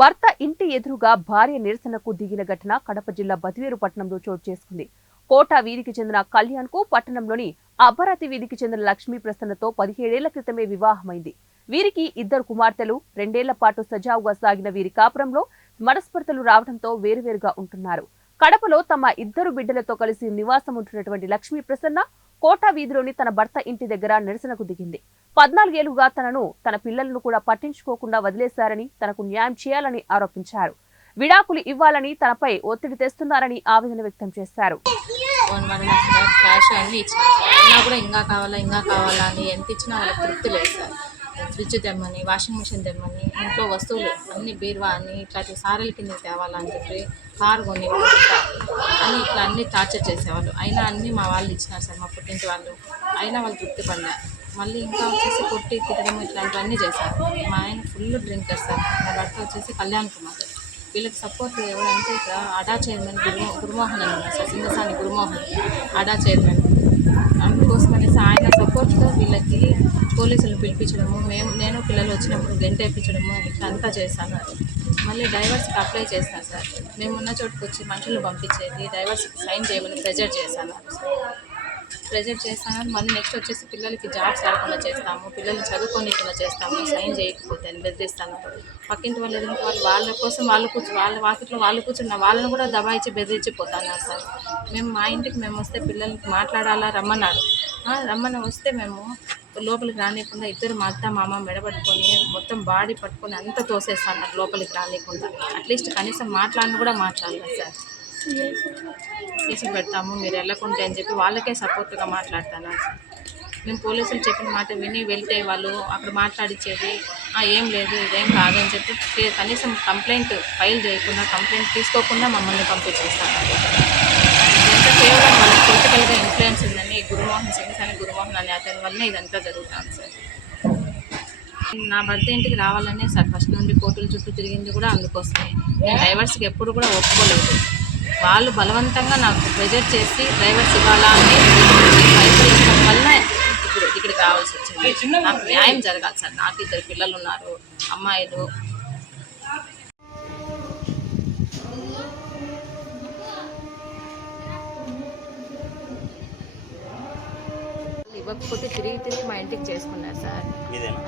భర్త ఇంటి ఎదురుగా భార్య నిరసనకు దిగిన ఘటన కడప జిల్లా బతివేరు పట్టణంలో చోటు చేసుకుంది. కోట వీధికి చెందిన కళ్యాణ్కు పట్టణంలోని అబ్బరాతి వీధికి చెందిన లక్ష్మీ ప్రసన్నతో పదిహేడేళ్ళ క్రితమే వివాహమైంది. వీరికి ఇద్దరు కుమార్తెలు రెండేళ్ళ పాటు సజావుగా సాగిన వీరి కాపురంలో మనస్పర్ధలు రావడంతో వేరువేరుగా ఉంటున్నారు. కడపలో తమ ఇద్దరు బిడ్డలతో కలిసి నివాసం ఉంటున్నటువంటి లక్ష్మీ ప్రసన్న కోటా వీధిలోని తన భర్త ఇంటి దగ్గర నిరసనకు దిగింది. పద్నాలుగేళ్ళుగా తనను తన పిల్లలను కూడా పట్టించుకోకుండా వదిలేశారని తనకు న్యాయం చేయాలని ఆరోపించారు. విడాకులు ఇవ్వాలని తనపై ఒత్తిడి తెస్తున్నారని ఆవేదన వ్యక్తం చేశారు. క్యాష్ అన్నీ ఇచ్చినాం అయినా కూడా ఇంకా కావాలా ఇంకా కావాలా అని ఎంత ఇచ్చినా వాళ్ళకి తృప్తి లేదు సార్. ఫ్రిడ్జ్ తెమ్మని వాషింగ్ మిషన్ తెమ్మని ఇంట్లో వస్తువులు అన్ని బీరువా అని ఇట్లాంటి సారీల కింద తేవాలని చెప్పి కారు కొని అని ఇట్లా అన్ని టార్చర్ చేసేవాళ్ళు. అయినా అన్నీ మా వాళ్ళు ఇచ్చినారు సార్ మా పుట్టింటి వాళ్ళు. అయినా వాళ్ళు తృప్తి పడినారు మళ్ళీ ఇంకా వచ్చేసి కొట్టి తిట్టడం ఇట్లాంటివన్నీ చేశారు. మా ఆయన ఫుల్ డ్రింకర్ సార్. మా భర్త వచ్చేసి కళ్యాణ్ కుమార్ వీళ్ళకి సపోర్ట్ ఎవరంటే ఇక్కడ అడా చైర్మన్ గురు గురుమోహన్ అని ఉన్నారు సార్. సింగసాని గురుమోహన్. అడా చైర్మన్ అందుకోసమనేసి ఆయన సపోర్ట్తో వీళ్ళకి పోలీసులు పిలిపించడము మేము నేను పిల్లలు వచ్చినప్పుడు గంటేపించడము ఇట్లా అంతా చేశాను మళ్ళీ డైవర్స్కి అప్లై చేస్తాను సార్. మేము ఉన్న చోటుకు వచ్చి మనుషులు పంపించేది డైవర్స్కి సైన్ చేయమని ప్రెజర్ చేశాను. ప్రెజెంట్ చేస్తాను. మళ్ళీ నెక్స్ట్ వచ్చేసి పిల్లలకి జాబ్స్ రాకుండా చేస్తాము. పిల్లల్ని చదువుకోనికుండా చేస్తాము. సైన్ చేయకపోతే అని బెదిరిస్తాను. పక్కింటి వాళ్ళు ఎదురు వాళ్ళు వాళ్ళ కోసం వాళ్ళు కూర్చు వాళ్ళ వాకిట్లో వాళ్ళు కూర్చున్న వాళ్ళని కూడా దబాయించి బెదిరించిపోతున్నారు సార్. మేము మా ఇంటికి మేము వస్తే పిల్లలకి మాట్లాడాలా? రమ్మన్నారు రమ్మని వస్తే మేము లోపలికి రానియకుండా ఇద్దరు మా అత్త మామ మెడబట్టుకొని మొత్తం బాడీ పట్టుకొని అంతా తోసేస్తాను. లోపలికి రానియకుండా. అట్లీస్ట్ కనీసం మాట్లాడిన కూడా మాట్లాడలేదు సార్. కేసు పెడతాము మీరు వెళ్ళకుంటే అని చెప్పి వాళ్ళకే సపోర్ట్గా మాట్లాడతాను. మేము పోలీసులు చెప్పిన మాట విని వెళ్తే వాళ్ళు అక్కడ మాట్లాడిచ్చేది ఏం లేదు ఇదేం కాదని చెప్పి కనీసం కంప్లైంట్ ఫైల్ చేయకుండా కంప్లైంట్ తీసుకోకుండా మమ్మల్ని పంపించేస్తాను ఇదంతా కేవలం వాళ్ళకి పొలిటికల్గా ఇన్ఫ్లుయెన్స్ ఉందని గురుమోహన్ సింగ్ అని గురుమోహన్ అనే అతని వల్లనే ఇదంతా జరుగుతుంది సార్. నా భర్త ఇంటికి రావాలనే సార్. ఫస్ట్ నుండి కోర్టుల చుట్టూ తిరిగింది కూడా అందుకోసమే. నేను డైవర్స్కి ఎప్పుడు కూడా ఒప్పుకోలేదు. వాళ్ళు బలవంతంగా నాకు ప్రెజర్ చేసి డ్రైవర్స్ ఇవ్వాలా అని పైసలు ఇవ్వడం వల్ల ఇప్పుడు ఇక్కడికి రావాల్సి వచ్చింది. నాకు న్యాయం జరగాలి సార్. నాకు ఇద్దరు పిల్లలు ఉన్నారు అమ్మాయిలు. ఇవ్వకపోతే తిరిగి తిరిగి మా ఇంటికి చేసుకున్నారు సార్. ఇదేనా